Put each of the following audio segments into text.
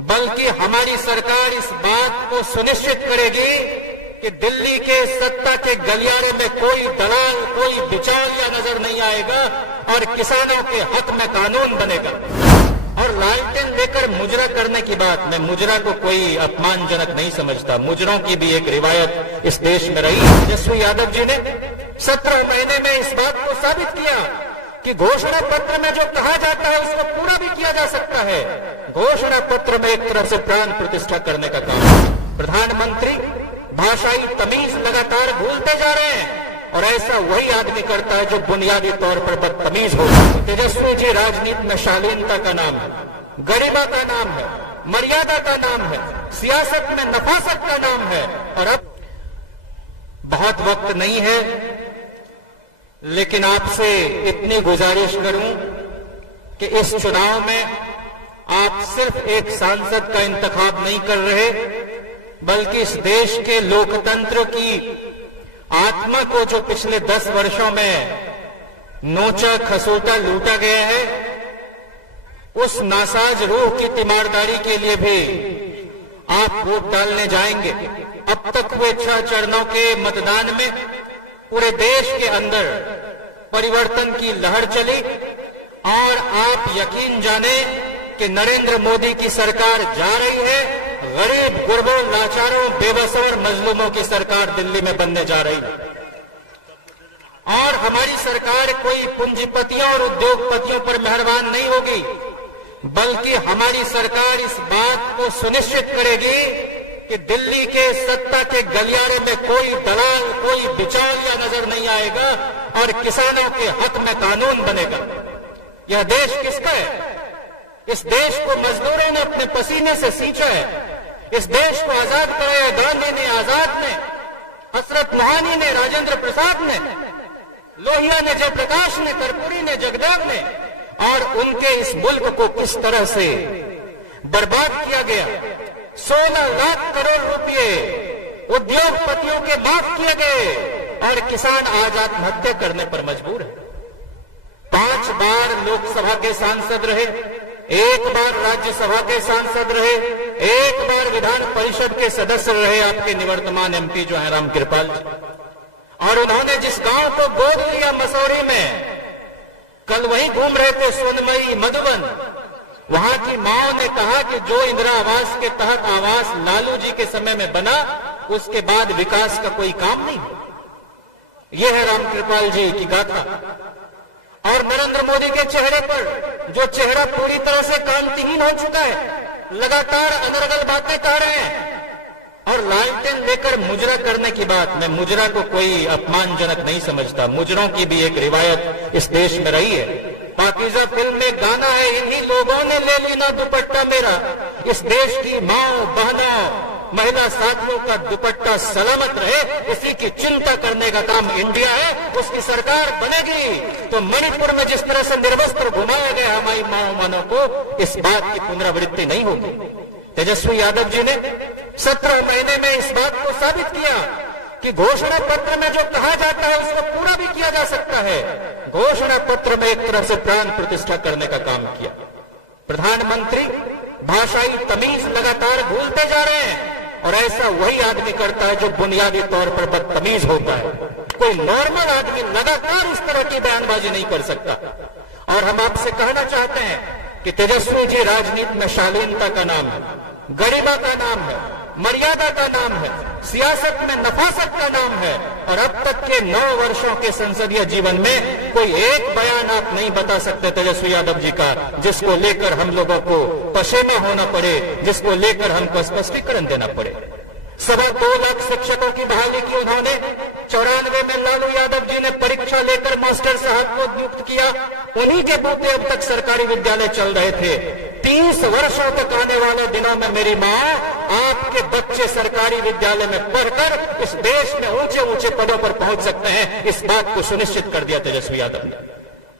बल्कि हमारी सरकार इस बात को सुनिश्चित करेगी कि दिल्ली के सत्ता के गलियारे में कोई दलाल, कोई बिचौलिया नजर नहीं आएगा और किसानों के हक में कानून बनेगा। और लालटेन लेकर मुजरा करने की बात, मैं मुजरा को कोई अपमानजनक नहीं समझता। मुजरों की भी एक रिवायत इस देश में रही। तेजस्वी यादव जी ने 17 महीने में इस बात को साबित किया कि घोषणा पत्र में जो कहा जाता है उसको पूरा भी किया जा सकता है। घोषणा पत्र में एक तरफ से प्राण प्रतिष्ठा करने का काम। प्रधानमंत्री भाषाई तमीज लगातार भूलते जा रहे हैं और ऐसा वही आदमी करता है जो बुनियादी तौर पर बदतमीज हो। तेजस्वी जी राजनीति में शालीनता का नाम है, गरिमा का नाम है, मर्यादा का नाम है, सियासत में नफासत का नाम है। और अब बहुत वक्त नहीं है, लेकिन आपसे इतनी गुजारिश करूं कि इस चुनाव में आप सिर्फ एक सांसद का इंतखाब नहीं कर रहे, बल्कि इस देश के लोकतंत्र की आत्मा को जो पिछले 10 वर्षों में नोचा खसोटा लूटा गया है, उस नासाज रूह की तीमारदारी के लिए भी आप वोट डालने जाएंगे। अब तक हुए 6 चरणों के मतदान में पूरे देश के अंदर परिवर्तन की लहर चली और आप यकीन जाने कि नरेंद्र मोदी की सरकार जा रही है, गरीब, गुरबों, लाचारों, बेबसों और मजलूमों की सरकार दिल्ली में बनने जा रही है। और हमारी सरकार कोई पूंजीपतियों और उद्योगपतियों पर मेहरबान नहीं होगी, बल्कि हमारी सरकार इस बात को सुनिश्चित करेगी कि दिल्ली के सत्ता के गलियारे में कोई दलाल, कोई बिचौलिया नजर नहीं आएगा और किसानों के हक में कानून बनेगा। यह देश किसका है? इस देश को मजदूरों ने अपने पसीने से सींचा है। इस देश को आजाद कराया गांधी ने, आजाद ने, हसरत मोहानी ने, राजेंद्र प्रसाद ने, लोहिया ने, जयप्रकाश ने, कर्पूरी ने, जगदेव ने। और उनके इस मुल्क को किस तरह से बर्बाद किया गया। 16 लाख करोड़ रुपए उद्योगपतियों के माफ किए गए और किसान आज आत्महत्या करने पर मजबूर है। 5 बार लोकसभा के सांसद रहे, 1 बार राज्यसभा के सांसद रहे, 1 बार विधान परिषद के सदस्य रहे आपके निवर्तमान एमपी जो है राम कृपाल जी। और उन्होंने जिस गांव को गोद लिया मसौरी में, कल वहीं घूम रहे थे सोनमई, मधुबन, वहां की माओ ने कहा कि जो इंदिरा आवास के तहत आवास लालू जी के समय में बना, उसके बाद विकास का कोई काम नहीं। यह है राम कृपाल जी की गाथा। और नरेंद्र मोदी के चेहरे पर जो चेहरा पूरी तरह से कांतिहीन हो चुका है, लगातार अनर्गल बातें कह रहे हैं। और लालटेन लेकर मुजरा करने की बात, मैं मुजरा को कोई अपमानजनक नहीं समझता। मुजरों की भी एक रिवायत इस देश में रही है। पाकीज़ा फिल्म में गाना है, इन्हीं लोगों ने ले ली ना दुपट्टा मेरा। इस देश की माओ, बहनों, महिला साथियों का दुपट्टा सलामत रहे, इसी की चिंता करने का काम इंडिया है। उसकी सरकार बनेगी तो मणिपुर में जिस तरह से निर्वस्त्र घुमाया गया हमारी माओ बहनों को, इस बात की पुनरावृत्ति नहीं होगी। तेजस्वी यादव जी ने 17 महीने में इस बात को साबित किया कि घोषणा पत्र में जो कहा जाता है उसको पूरा भी किया जा सकता है। घोषणा पत्र में एक तरफ से प्राण प्रतिष्ठा करने का काम किया। प्रधानमंत्री भाषाई तमीज लगातार भूलते जा रहे हैं और ऐसा वही आदमी करता है जो बुनियादी तौर पर बदतमीज होता है। कोई नॉर्मल आदमी लगातार इस तरह की बयानबाजी नहीं कर सकता। और हम आपसे कहना चाहते हैं कि तेजस्वी जी राजनीति में शालीनता का नाम है, गरिमा का नाम है, मर्यादा का नाम है, सियासत में नफासत का नाम है। और अब तक के 9 वर्षों के संसदीय जीवन में कोई एक बयान आप नहीं बता सकते तेजस्वी यादव जी का जिसको लेकर हम लोगों को पसीना होना पड़े, जिसको लेकर हमको स्पष्टीकरण देना पड़े। 2.25 लाख शिक्षकों की बहाली की उन्होंने। 94 में लालू यादव जी ने परीक्षा लेकर मास्टर साहब को नियुक्त किया। उन्हीं के बूते अब तक सरकारी विद्यालय चल रहे थे। 30 वर्षों तक आने वाले दिनों में मेरी माँ, आपके बच्चे सरकारी विद्यालय में पढ़कर इस देश में ऊंचे ऊंचे पदों पर पहुंच सकते हैं। इस बात को सुनिश्चित कर दिया तेजस्वी यादव ने।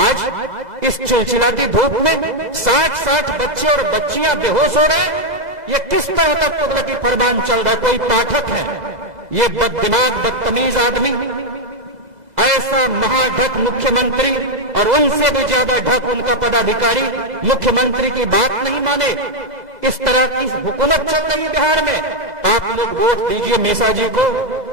आज इस चिलचिलाती धूप में 60 बच्चे और बच्चियां बेहोश हो रहे। ये किस तरह का कुदरती फरमान चल रहा? कोई पाठक है ये बददिमाग बदतमीज आदमी, ऐसा महाढक मुख्यमंत्री और उनसे भी ज्यादा ढक उनका पदाधिकारी मुख्यमंत्री की बात नहीं माने। किस तरह की हुकूमत चल रही है बिहार में। आप लोग वोट दीजिए मेसा जी को।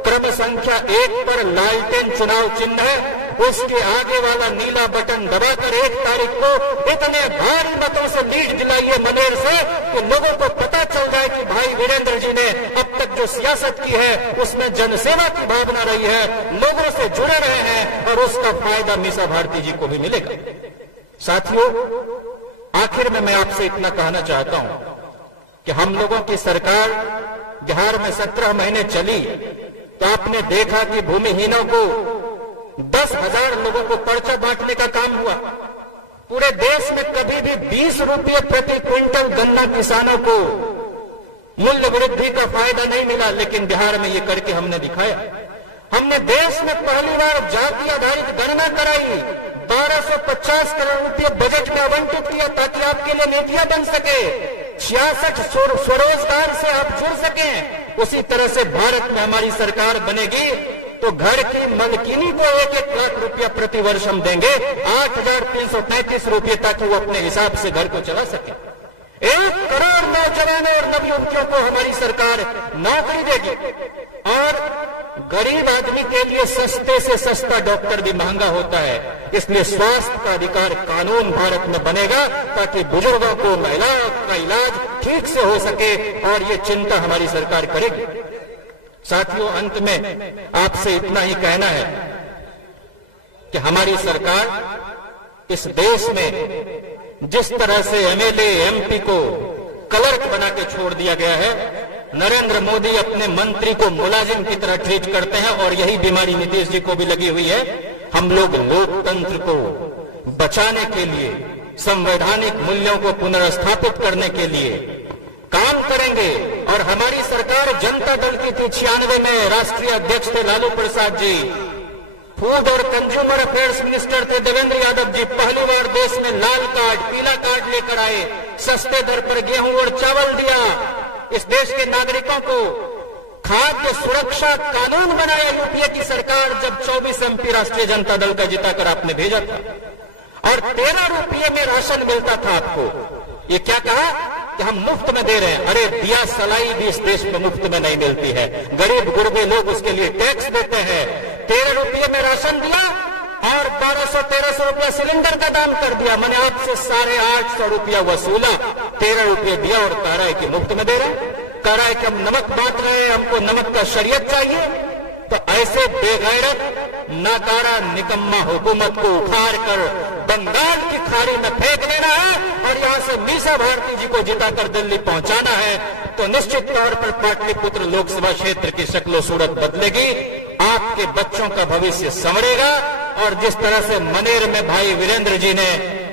क्रम संख्या 1 पर लालटेन चुनाव चिन्ह है, उसके आगे वाला नीला बटन दबाकर 1 तारीख को इतने भारी मतों से लीड दिलाइए मनेर से कि लोगों को पता चल जाए कि भाई वीरेंद्र जी ने अब तक जो सियासत की है उसमें जनसेवा की भावना रही है, लोगों से जुड़े रहे हैं और उसका फायदा मीसा भारती जी को भी मिलेगा। साथियों, आखिर में मैं आपसे इतना कहना चाहता हूं कि हम लोगों की सरकार बिहार में 17 महीने चली तो आपने देखा कि भूमिहीनों को 10,000 लोगों को पर्चा बांटने का काम हुआ। पूरे देश में कभी भी 20 रुपये प्रति क्विंटल गन्ना किसानों को मूल्य वृद्धि का फायदा नहीं मिला, लेकिन बिहार में ये करके हमने दिखाया। हमने देश में पहली बार जाति आधारित गणना कराई, 1250 करोड़ रुपये बजट में आवंटित किया ताकि आपके लिए नीतियां बन सके, 66 स्वरोजगार से आप जुड़ सकें। उसी तरह से भारत में हमारी सरकार बनेगी तो घर की मलकिनी को 1-1 लाख रुपया प्रति वर्ष हम देंगे, 8,333 रुपये, ताकि वो अपने हिसाब से घर को चला सके। 1 करोड़ नौजवानों और नवयुवतियों को हमारी सरकार नौकरी देगी और गरीब आदमी के लिए सस्ते से सस्ता डॉक्टर भी महंगा होता है, इसलिए स्वास्थ्य का अधिकार कानून भारत में बनेगा ताकि बुजुर्गों को, महिलाओं का इलाज ठीक से हो सके और ये चिंता हमारी सरकार करेगी। साथियों, अंत में आपसे इतना ही कहना है कि हमारी सरकार इस देश में जिस तरह से एमएलए एमपी को क्लर्क बना के छोड़ दिया गया है, नरेंद्र मोदी अपने मंत्री को मुलाजिम की तरह ट्रीट करते हैं और यही बीमारी नीतीश जी को भी लगी हुई है। हम लोग लोकतंत्र को बचाने के लिए, संवैधानिक मूल्यों को पुनर्स्थापित करने के लिए काम करेंगे और हमारी सरकार जनता दल की थी 96 में, राष्ट्रीय अध्यक्ष थे लालू प्रसाद जी, फूड और कंज्यूमर अफेयर्स मिनिस्टर थे देवेंद्र यादव जी। पहली बार देश में लाल कार्ड, पीला कार्ड लेकर आए, सस्ते दर पर गेहूं और चावल दिया, इस देश के नागरिकों को खाद्य सुरक्षा कानून बनाया यूपीए की सरकार जब 24 एमपी राष्ट्रीय जनता दल का जिताकर आपने भेजा था और 13 रुपये में राशन मिलता था आपको। ये क्या कहा कि हम मुफ्त में दे रहे हैं। अरे दिया सलाई भी इस देश में मुफ्त में नहीं मिलती है, गरीब गुरबे लोग उसके लिए टैक्स देते हैं। 13 रुपये में राशन दिया और 1200-1300 रुपया सिलेंडर का दाम कर दिया, मैंने आपसे 850 रुपया वसूला, 13 रुपये दिया और कह रहा है कि मुफ्त में दे रहे हैं, कह रहा है कि हम नमक बांट रहे हैं, हमको नमक का शरीयत चाहिए। तो ऐसे बेगैरत नाकारा निकम्मा हुकूमत को उखाड़ कर बंगाल की खाड़ी में फेंक देना है और यहां से मीसा भारती जी को जिताकर दिल्ली पहुंचाना है, तो निश्चित तौर पर पाटलिपुत्र लोकसभा क्षेत्र की शक्लो सूरत बदलेगी, आपके बच्चों का भविष्य संवरेगा। और जिस तरह से मनेर में भाई वीरेंद्र जी ने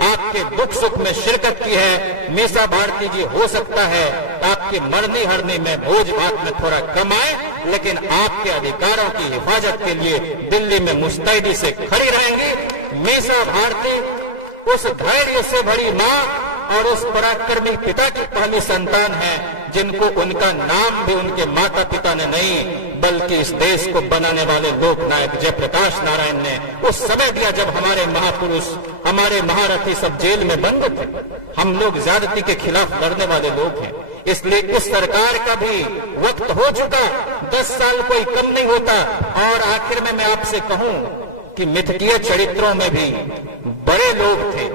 आपके दुख सुख में शिरकत की है, मीसा भारती जी हो सकता है आपकी मरनी हरनी में भोज भात में थोड़ा कम आए, लेकिन आपके अधिकारों की हिफाजत के लिए दिल्ली में मुस्तैदी से खड़ी रहेंगी। मीसा भारती उस धैर्य से भरी मां और उस पराक्रमी पिता की पहली संतान है जिनको उनका नाम भी उनके माता पिता ने नहीं बल्कि इस देश को बनाने वाले लोकनायक जयप्रकाश नारायण ने उस समय दिया जब हमारे महापुरुष, हमारे महारथी सब जेल में बंद थे। हम लोग ज्यादती के खिलाफ लड़ने वाले लोग हैं, इसलिए इस सरकार का भी वक्त हो चुका, 10 साल कोई कम नहीं होता। और आखिर में मैं आपसे कहूं कि मिथकीय चरित्रों में भी बड़े लोग थे,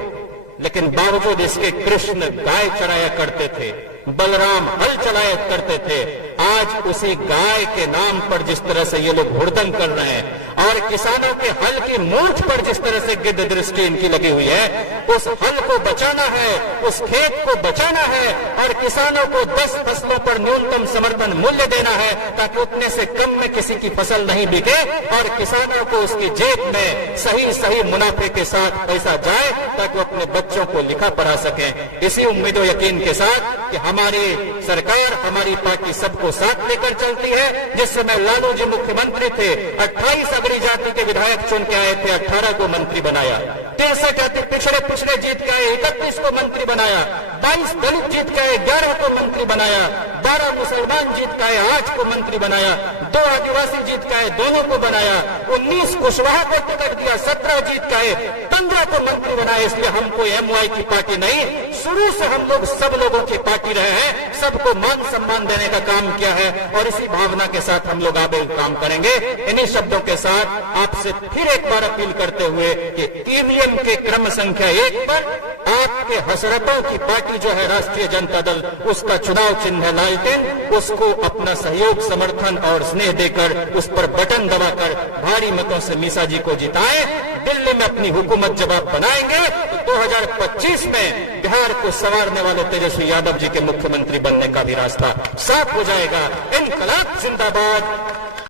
लेकिन बावजूद इसके कृष्ण गाय चराया करते थे, बलराम हल चलाया करते थे। आज उसी गाय के नाम पर जिस तरह से ये लोग हुड़दंग कर रहे हैं और किसानों के हल की मूठ पर जिस तरह से गिद्ध दृष्टि इनकी लगी हुई है, उस हल को बचाना है, उस खेत को बचाना है और किसानों को 10 फसलों पर न्यूनतम समर्थन मूल्य देना है ताकि उतने से कम में किसी की फसल नहीं बिके और किसानों को उसकी जेब में सही मुनाफे के साथ पैसा जाए ताकि वो अपने बच्चों को लिखा पढ़ा सकें। इसी उम्मीद और यकीन के साथ कि हमारी सरकार, हमारी पार्टी सबको साथ लेकर चलती है। जिस समय लालू जी मुख्यमंत्री थे 28 अगड़ी जाति के विधायक चुन के आए थे, 18 को मंत्री बनाया, 63 पिछड़े जीत के आए 31 को मंत्री बनाया, 22 दलित जीत के आए, 11 को मंत्री बनाया, 12 मुसलमान जीत के आए, 8 को मंत्री बनाया, 2 आदिवासी जीत के आए, दोनों को बनाया, 19 कुशवाहा को टिकट दिया, 17 जीत के आए, 15 को मंत्री बनाया। इसलिए हम कोई एमवाई की पार्टी नहीं, शुरू से हम लोग सब लोगों की पार्टी रहे हैं, सबको मान सम्मान देने का काम किया है और इसी भावना के साथ हम लोग आगे काम करेंगे। इन्हीं शब्दों के साथ आपसे फिर एक बार अपील करते हुए कि ईवीएम के क्रम संख्या 1 पर आपके हसरतों की पार्टी जो है राष्ट्रीय जनता दल, उसका चुनाव चिन्ह है लालटेन, उसको अपना सहयोग, समर्थन और स्नेह देकर उस पर बटन दबाकर भारी मतों से मीसा जी को जिताएं। दिल्ली में अपनी हुकूमत जब आप बनाएंगे तो 2025 में बिहार को संवारने वाले तेजस्वी यादव जी के मुख्यमंत्री बनने का भी रास्ता साफ हो जाएगा। इनकलाब जिंदाबाद।